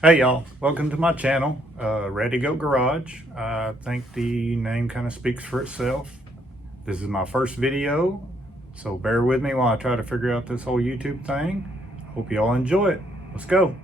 Hey y'all, welcome to my channel, Ready Go Garage. I think the name kind of speaks for itself. This is my first video, so bear with me while I try to figure out this whole YouTube thing. Hope y'all enjoy it. Let's go.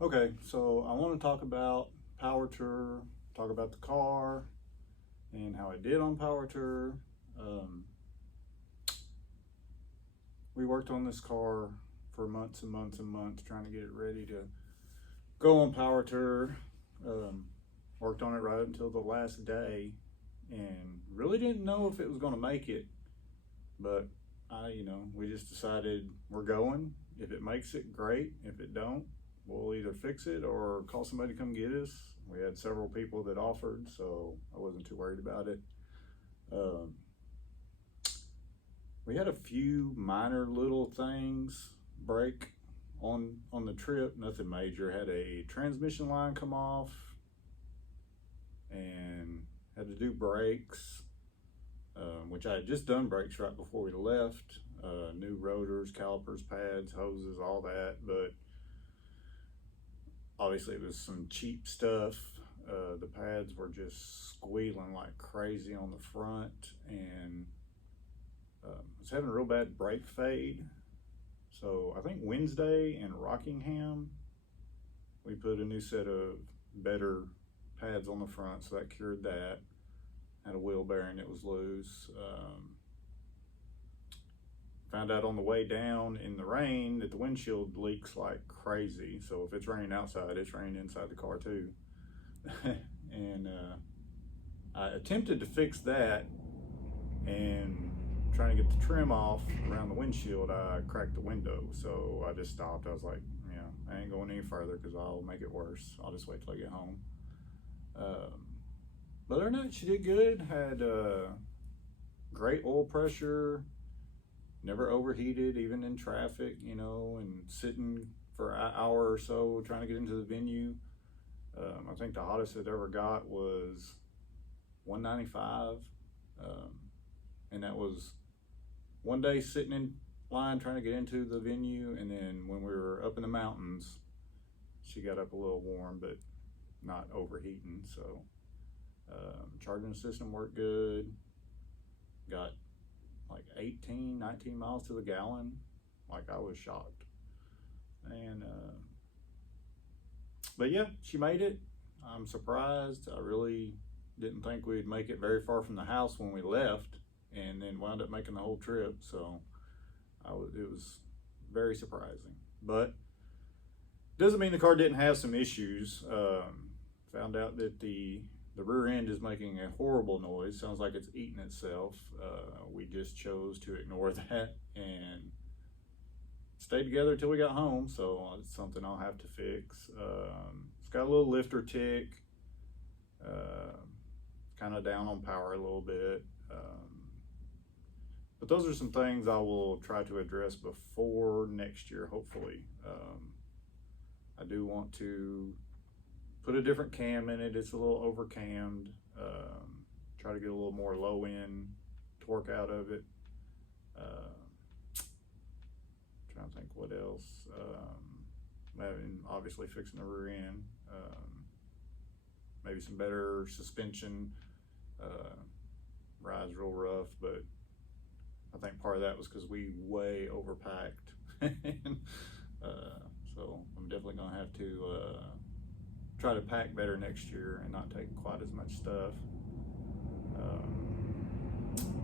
Okay, so I want to talk about Power Tour, talk about the car, and how I did on Power Tour. We worked on this car for months and months and months trying to get it ready to go on Power Tour. Worked on it right up until the last day and really didn't know if it was going to make it, but we just decided we're going. If it makes it, great. If it don't, we'll either fix it or call somebody to come get us. We had several people that offered, so I wasn't too worried about it. We had a few minor little things break on the trip, nothing major. Had a transmission line come off and had to do brakes, which I had just done brakes right before we left. New rotors, calipers, pads, hoses, all that, but obviously it was some cheap stuff. The pads were just squealing like crazy on the front, and I was having a real bad brake fade. So I think Wednesday in Rockingham, we put a new set of better pads on the front, so that cured that. Had a wheel bearing that was loose. Found out on the way down in the rain that the windshield leaks like crazy. So if it's raining outside, it's raining inside the car too. And I attempted to fix that, and trying to get the trim off around the windshield, I cracked the window. So I just stopped. I was like, I ain't going any further because I'll make it worse. I'll just wait till I get home. But other than that, she did good. Had great oil pressure, never overheated, even in traffic, and sitting for an hour or so trying to get into the venue. I think the hottest it ever got was 195. And that was one day sitting in line trying to get into the venue, and then when we were up in the mountains, she got up a little warm, but not overheating. So charging system worked good. Got like 18, 19 miles to the gallon. Like, I was shocked. And but yeah, she made it. I'm surprised. I really didn't think we'd make it very far from the house when we left, and then wound up making the whole trip. So it was very surprising, but doesn't mean the car didn't have some issues. Found out that the rear end is making a horrible noise. Sounds like it's eating itself. We just chose to ignore that and stayed together until we got home. So it's something I'll have to fix. It's got a little lifter tick, kind of down on power a little bit. But those are some things I will try to address before next year, hopefully. I do want to put a different cam in it. It's a little over cammed. Try to get a little more low end torque out of it. Trying to think what else. Obviously fixing the rear end. Maybe some better suspension. Ride's real rough, but I think part of that was because we way overpacked. So I'm definitely gonna have to try to pack better next year and not take quite as much stuff.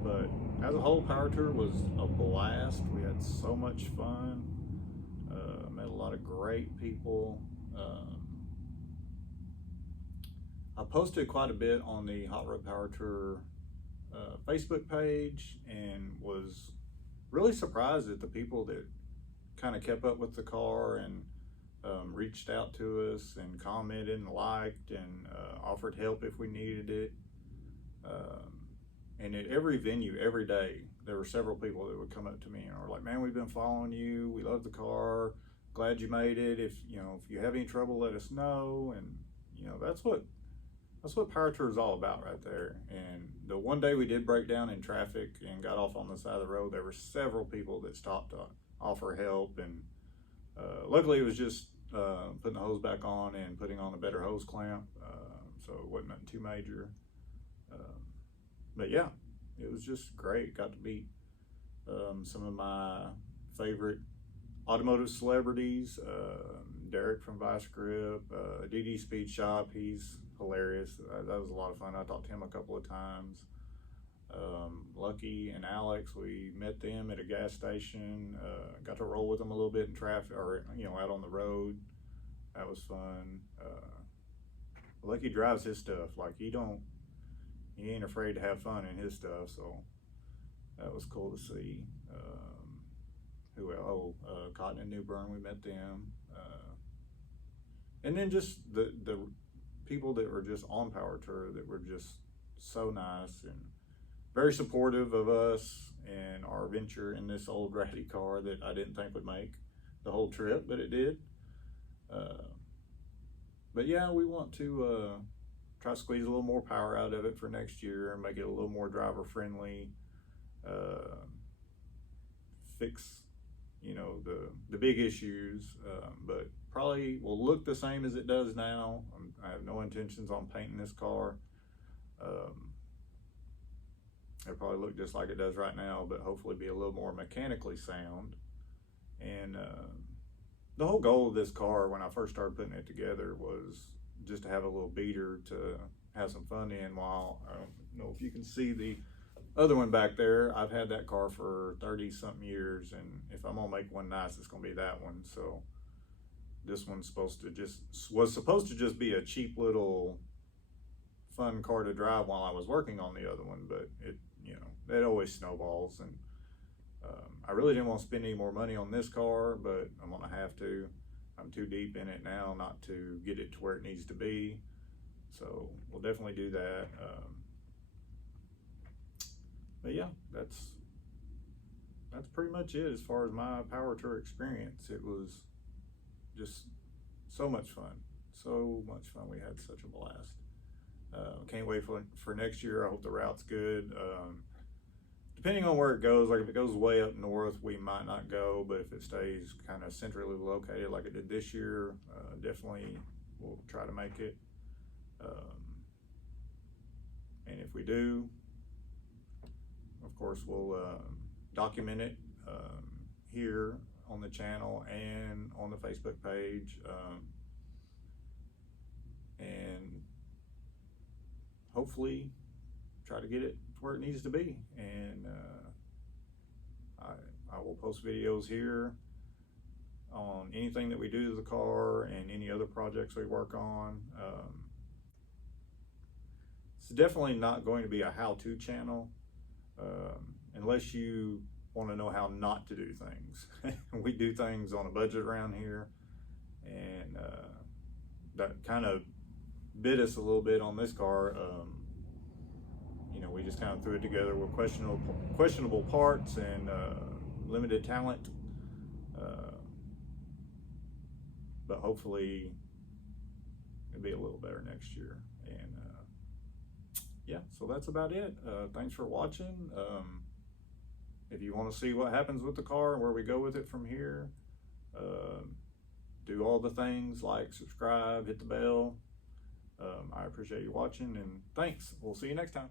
But as a whole, Power Tour was a blast. We had so much fun. Met a lot of great people. I posted quite a bit on the Hot Rod Power Tour Facebook page and was really surprised at the people that kind of kept up with the car and reached out to us and commented and liked and offered help if we needed it. And at every venue, every day, there were several people that would come up to me and were like, "Man, we've been following you. We love the car. Glad you made it. If you have any trouble, let us know." And that's what Power Tour is all about right there. And the one day we did break down in traffic and got off on the side of the road, there were several people that stopped to offer help. And luckily it was just putting the hose back on and putting on a better hose clamp. So it wasn't nothing too major. But yeah, it was just great. Got to meet some of my favorite automotive celebrities. Derek from Vice Grip, DD Speed Shop, he's hilarious. That was a lot of fun. I talked to him a couple of times. Lucky and Alex, we met them at a gas station. Got to roll with them a little bit in traffic, or out on the road. That was fun. Lucky drives his stuff like he ain't afraid to have fun in his stuff, so that was cool to see. Who else? Cotton and New Bern, we met them. And then just the people that were just on Power Tour that were just so nice and very supportive of us and our venture in this old ratty car that I didn't think would make the whole trip, but it did. But yeah, we want to try to squeeze a little more power out of it for next year and make it a little more driver friendly. Fix the big issues, but probably will look the same as it does now. I have no intentions on painting this car. It'll probably look just like it does right now, but hopefully be a little more mechanically sound. And the whole goal of this car when I first started putting it together was just to have a little beater to have some fun in while, I don't know if you can see the other one back there. I've had that car for 30 something years, and if I'm gonna make one nice, it's gonna be that one. So this one's was supposed to just be a cheap little fun car to drive while I was working on the other one, but it always snowballs. And I really didn't want to spend any more money on this car, but I'm gonna have to. I'm too deep in it now not to get it to where it needs to be. So we'll definitely do that. But yeah, that's pretty much it as far as my Power Tour experience. It was just so much fun. So much fun. We had such a blast. Can't wait for next year. I hope the route's good. Depending on where it goes, like if it goes way up north, we might not go, but if it stays kind of centrally located like it did this year, definitely we'll try to make it. And if we do, of course, we'll document it here on the channel and on the Facebook page, and hopefully try to get it to where it needs to be. And I will post videos here on anything that we do to the car and any other projects we work on. It's definitely not going to be a how-to channel unless you want to know how not to do things. We do things on a budget around here, and that kind of bit us a little bit on this car. We just kind of threw it together with questionable parts and limited talent, but hopefully it'll be a little better next year. And yeah, so that's about it. Thanks for watching. If you want to see what happens with the car and where we go with it from here, do all the things like subscribe, hit the bell. I appreciate you watching, and thanks. We'll see you next time.